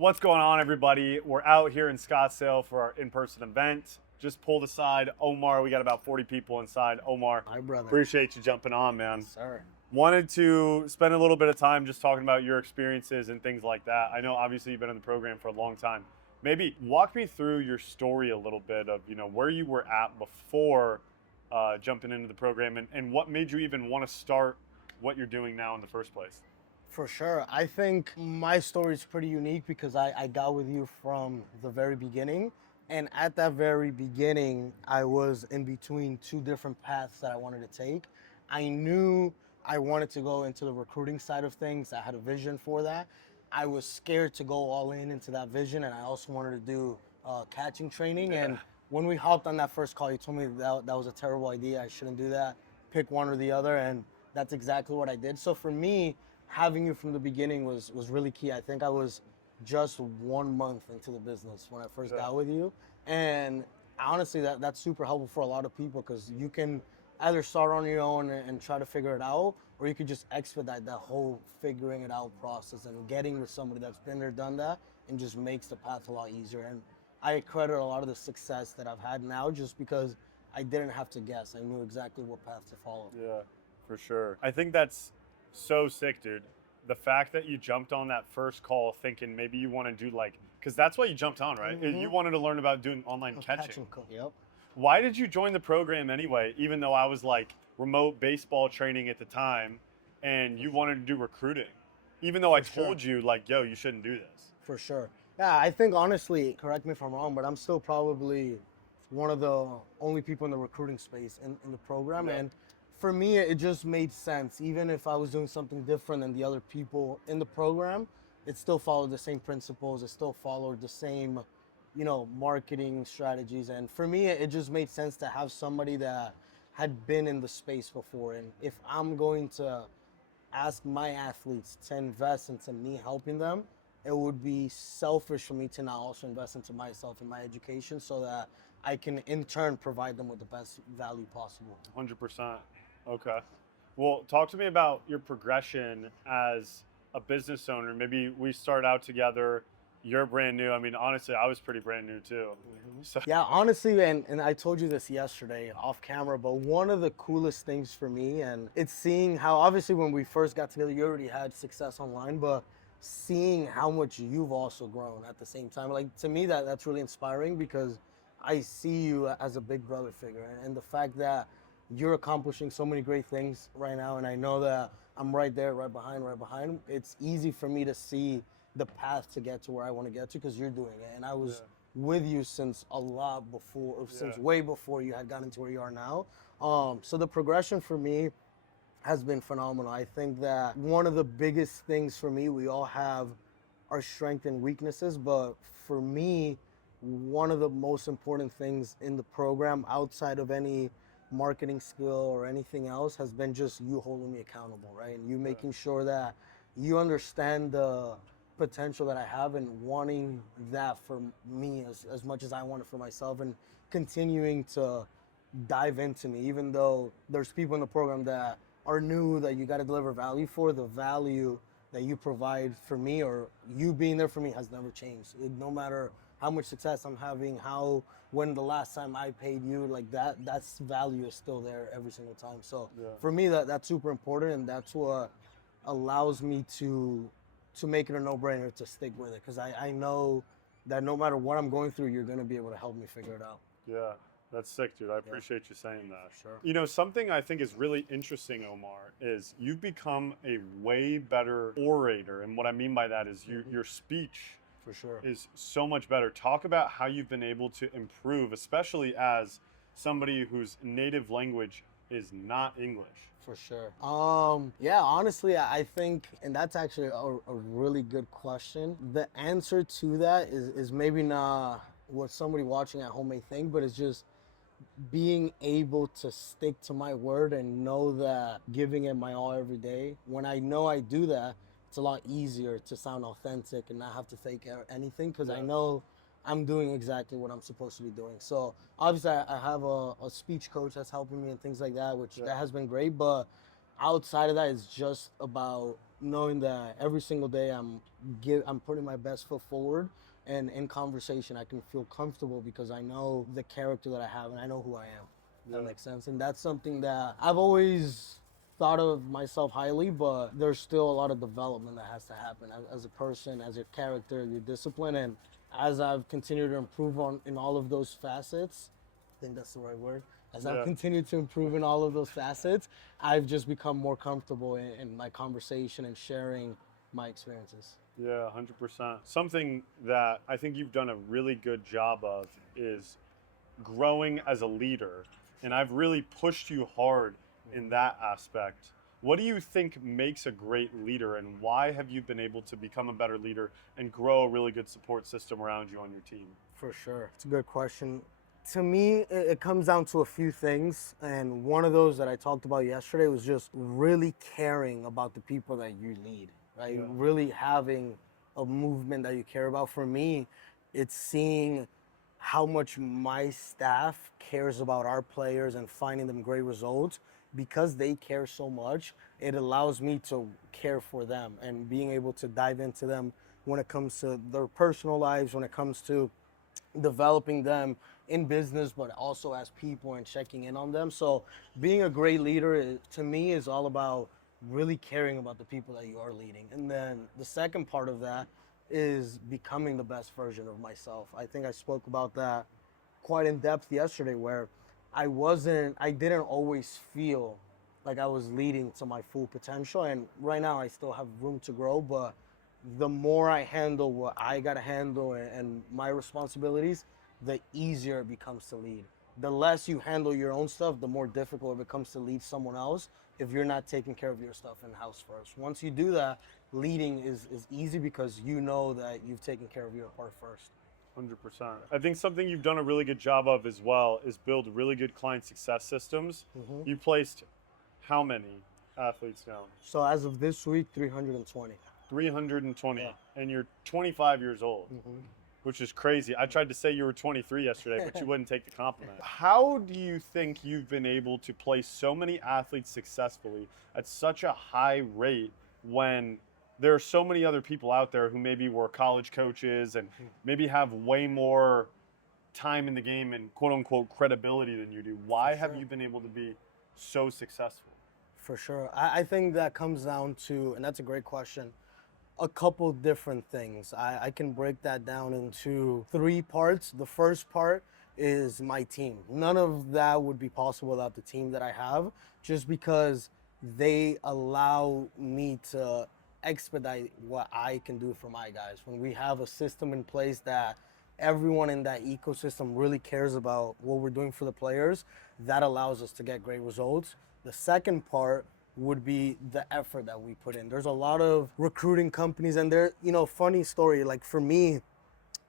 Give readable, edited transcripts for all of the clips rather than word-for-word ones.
What's going on, everybody? We're out here in Scottsdale for our in-person event. Just pulled aside Omar. We got about 40 people inside. Omar, My brother. appreciate you jumping on, man. Sir. Wanted to spend a little bit of time just talking about your experiences and things like that. I know obviously you've been in the program for a long time. Maybe walk me through your story a little bit of, where you were at before jumping into the program and what made you even want to start what you're doing now in the first place. For sure. I think my story is pretty unique because I got with you from the very beginning. And at that very beginning, I was in between two different paths that I wanted to take. I knew I wanted to go into the recruiting side of things. I had a vision for that. I was scared to go all in into that vision, and I also wanted to do catching training. Yeah. And when we hopped on that first call, you told me that was a terrible idea. I shouldn't do that. Pick one or the other, and that's exactly what I did. So for me, having you from the beginning was really key. I think I was just 1 month into the business when I first got with you. And honestly, that's super helpful for a lot of people because you can either start on your own and try to figure it out, or you could just expedite that whole figuring it out process and getting with somebody that's been there, done that, and just makes the path a lot easier. And I credit a lot of the success that I've had now just because I didn't have to guess. I knew exactly what path to follow. Yeah, for sure. I think that's so sick, dude. The fact that you jumped on that first call thinking maybe you want to do because that's why you jumped on, right? Mm-hmm. You wanted to learn about doing online catching. Yep. Why did you join the program anyway, even though I was remote baseball training at the time and you wanted to do recruiting? Even though I told you yo, you shouldn't do this. For sure. Yeah, I think honestly, correct me if I'm wrong, but I'm still probably one of the only people in the recruiting space in the program. Yeah. And for me, it just made sense. Even if I was doing something different than the other people in the program, it still followed the same principles. It still followed the same, marketing strategies. And for me, it just made sense to have somebody that had been in the space before. And if I'm going to ask my athletes to invest into me helping them, it would be selfish for me to not also invest into myself and my education so that I can in turn provide them with the best value possible. 100%. Okay. Well, talk to me about your progression as a business owner. Maybe we start out together. You're brand new. I mean, honestly, I was pretty brand new too. So. Yeah, honestly, and I told you this yesterday off camera, but one of the coolest things for me, and it's seeing how, obviously when we first got together, you already had success online, but seeing how much you've also grown at the same time. To me, that's really inspiring because I see you as a big brother figure. And the fact that you're accomplishing so many great things right now, and I know that I'm right there, right behind. It's easy for me to see the path to get to where I want to get to because you're doing it. And I was with you since a lot before, since way before you had gotten to where you are now. So the progression for me has been phenomenal. I think that one of the biggest things for me, we all have our strengths and weaknesses, but for me, one of the most important things in the program outside of any marketing skill or anything else has been just you holding me accountable, right? And you making sure that you understand the potential that I have and wanting that for me as much as I want it for myself and continuing to dive into me, even though there's people in the program that are new that you got to deliver value for. The value that you provide for me or you being there for me has never changed. No matter how much success I'm having, when the last time I paid you, that's value is still there every single time. So for me, that's super important, and that's what allows me to make it a no-brainer to stick with it, because I know that no matter what I'm going through, you're going to be able to help me figure it out. Yeah, that's sick, dude. I appreciate you saying that. Sure. Something I think is really interesting, Omar, is you've become a way better orator. And what I mean by that is your speech for sure is so much better. Talk about how you've been able to improve, especially as somebody whose native language is not English. For sure. Yeah, honestly, I think, and that's actually a really good question. The answer to that is maybe not what somebody watching at home may think, but it's just being able to stick to my word and know that giving it my all every day. When I know I do that, it's a lot easier to sound authentic and not have to fake anything because I know I'm doing exactly what I'm supposed to be doing. So obviously I have a speech coach that's helping me and things like that, which that has been great. But outside of that, it's just about knowing that every single day I'm putting my best foot forward, and in conversation I can feel comfortable because I know the character that I have and I know who I am. That makes sense. And that's something that I've always thought of myself highly, but there's still a lot of development that has to happen as a person, as your character, your discipline. And as I've continued to improve in all of those facets, I think that's the right word. As I've continued to improve in all of those facets, I've just become more comfortable in my conversation and sharing my experiences. Yeah, 100%. Something that I think you've done a really good job of is growing as a leader. And I've really pushed you hard in that aspect. What do you think makes a great leader, and why have you been able to become a better leader and grow a really good support system around you on your team? For sure. It's a good question. To me, it comes down to a few things. And one of those that I talked about yesterday was just really caring about the people that you lead, right? Yeah. Really having a movement that you care about. For me, it's seeing how much my staff cares about our players and finding them great results. Because they care so much, it allows me to care for them and being able to dive into them when it comes to their personal lives, when it comes to developing them in business, but also as people and checking in on them. So being a great leader, to me, is all about really caring about the people that you are leading. And then the second part of that is becoming the best version of myself. I think I spoke about that quite in depth yesterday, where I didn't always feel like I was leading to my full potential. And right now I still have room to grow, but the more I handle what I got to handle and my responsibilities, the easier it becomes to lead. The less you handle your own stuff, the more difficult it becomes to lead someone else if you're not taking care of your stuff in-house first. Once you do that, leading is easy because you know that you've taken care of your part first. 100%. I think something you've done a really good job of as well is build really good client success systems. You placed how many athletes down? So as of this week, 320. 320. And you're 25 years old, which is crazy. I tried to say you were 23 yesterday, but you wouldn't take the compliment. How do you think you've been able to place so many athletes successfully at such a high rate when there are so many other people out there who maybe were college coaches and maybe have way more time in the game and quote unquote credibility than you do? Why have you been able to be so successful? For sure. I think that comes down to, and that's a great question, a couple different things. I can break that down into 3 parts. The first part is my team. None of that would be possible without the team that I have, just because they allow me to expedite what I can do for my guys. When we have a system in place that everyone in that ecosystem really cares about what we're doing for the players, that allows us to get great results. The second part would be the effort that we put in. There's a lot of recruiting companies, and they're, funny story, like for me,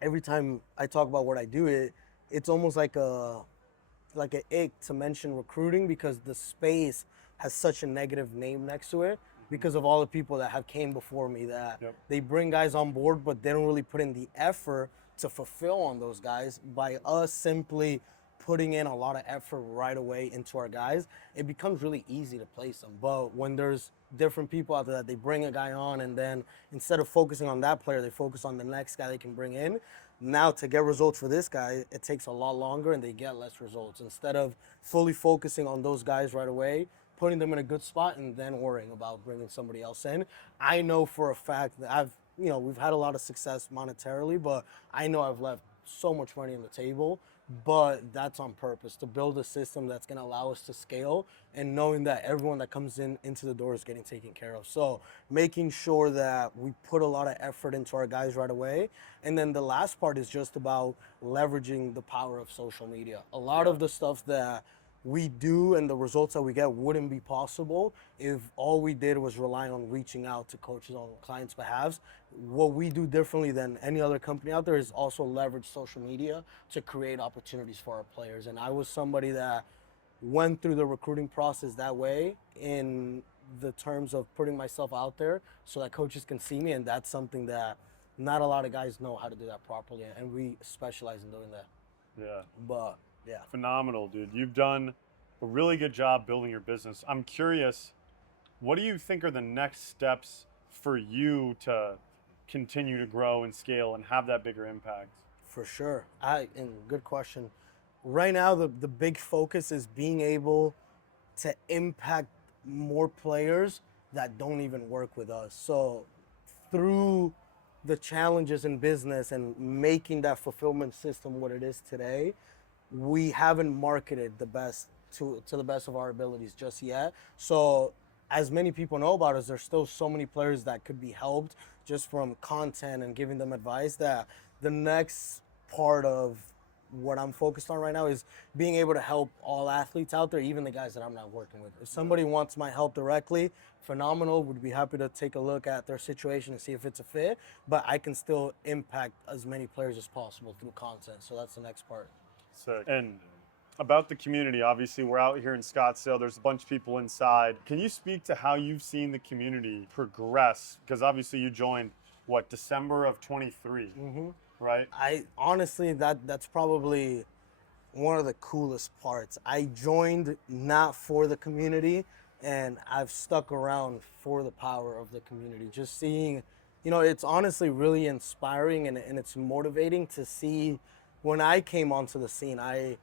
every time I talk about what I do, it's almost like an ick to mention recruiting because the space has such a negative name next to it because of all the people that have came before me that they bring guys on board, but they don't really put in the effort to fulfill on those guys. By us simply putting in a lot of effort right away into our guys, it becomes really easy to place them. But when there's different people out there that they bring a guy on, and then instead of focusing on that player, they focus on the next guy they can bring in. Now to get results for this guy, it takes a lot longer and they get less results. Instead of fully focusing on those guys right away, putting them in a good spot and then worrying about bringing somebody else in. I know for a fact that we've had a lot of success monetarily, but I know I've left so much money on the table, but that's on purpose, to build a system that's going to allow us to scale and knowing that everyone that comes into the door is getting taken care of. So making sure that we put a lot of effort into our guys right away. And then the last part is just about leveraging the power of social media. A lot of the stuff that we do and the results that we get wouldn't be possible if all we did was rely on reaching out to coaches on clients' behalves. What we do differently than any other company out there is also leverage social media to create opportunities for our players. And I was somebody that went through the recruiting process that way in the terms of putting myself out there so that coaches can see me. And that's something that not a lot of guys know how to do that properly. And we specialize in doing that. Yeah. But yeah. Phenomenal, dude. You've done a really good job building your business. I'm curious, what do you think are the next steps for you to continue to grow and scale and have that bigger impact? For sure. And good question. Right now, the big focus is being able to impact more players that don't even work with us. So through the challenges in business and making that fulfillment system what it is today, we haven't marketed the best to the best of our abilities just yet. So as many people know about us, there's still so many players that could be helped just from content and giving them advice, that the next part of what I'm focused on right now is being able to help all athletes out there, even the guys that I'm not working with. If somebody wants my help directly, phenomenal. Would be happy to take a look at their situation and see if it's a fit, but I can still impact as many players as possible through content. So that's the next part. Sick. And about the community, obviously we're out here in Scottsdale, there's a bunch of people inside. Can you speak to how you've seen the community progress? Because obviously you joined, what, December of 23, right? I honestly, that's probably one of the coolest parts. I joined not for the community, and I've stuck around for the power of the community. Just seeing, it's honestly really inspiring, and it's motivating to see. When I came onto the scene, I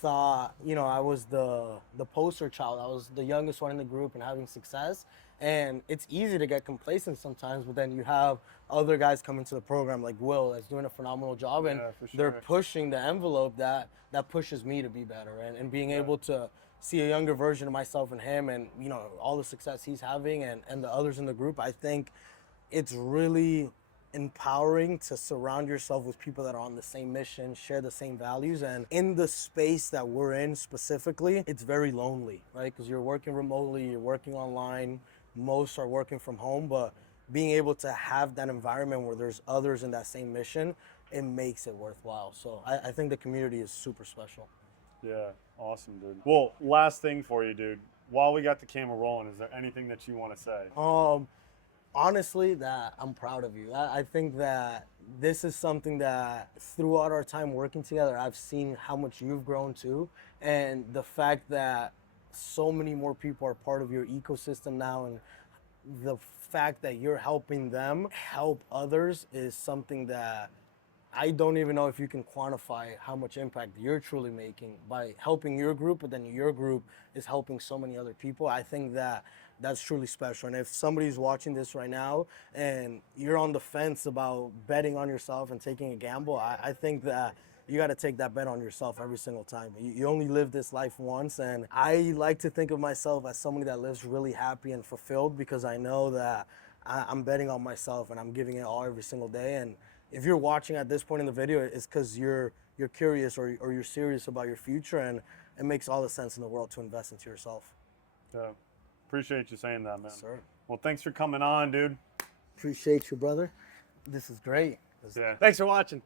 thought, I was the poster child. I was the youngest one in the group and having success. And it's easy to get complacent sometimes, but then you have other guys come into the program like Will that's doing a phenomenal job, and they're pushing the envelope that pushes me to be better, and being able to see a younger version of myself and him, and all the success he's having, and the others in the group. I think it's really empowering to surround yourself with people that are on the same mission, share the same values. And in the space that we're in specifically, it's very lonely, right? Because you're working remotely, you're working online, most are working from home, but being able to have that environment where there's others in that same mission, it makes it worthwhile. So I think the community is super special. Yeah, awesome, dude. Well, last thing for you, dude. While we got the camera rolling, is there anything that you want to say? Honestly, that I'm proud of you. I think that this is something that throughout our time working together, I've seen how much you've grown too. And the fact that so many more people are part of your ecosystem now, and the fact that you're helping them help others, is something that I don't even know if you can quantify how much impact you're truly making by helping your group, but then your group is helping so many other people. I think that that's truly special. And if somebody's watching this right now and you're on the fence about betting on yourself and taking a gamble, I think that you got to take that bet on yourself every single time. You only live this life once, and I like to think of myself as somebody that lives really happy and fulfilled, because I know that I'm betting on myself and I'm giving it all every single day. And if you're watching at this point in the video, it's because you're curious or you're serious about your future, and it makes all the sense in the world to invest into yourself. Yeah. Appreciate you saying that, man. Sir. Well, thanks for coming on, dude. Appreciate you, brother. This is great. Yeah. Thanks for watching.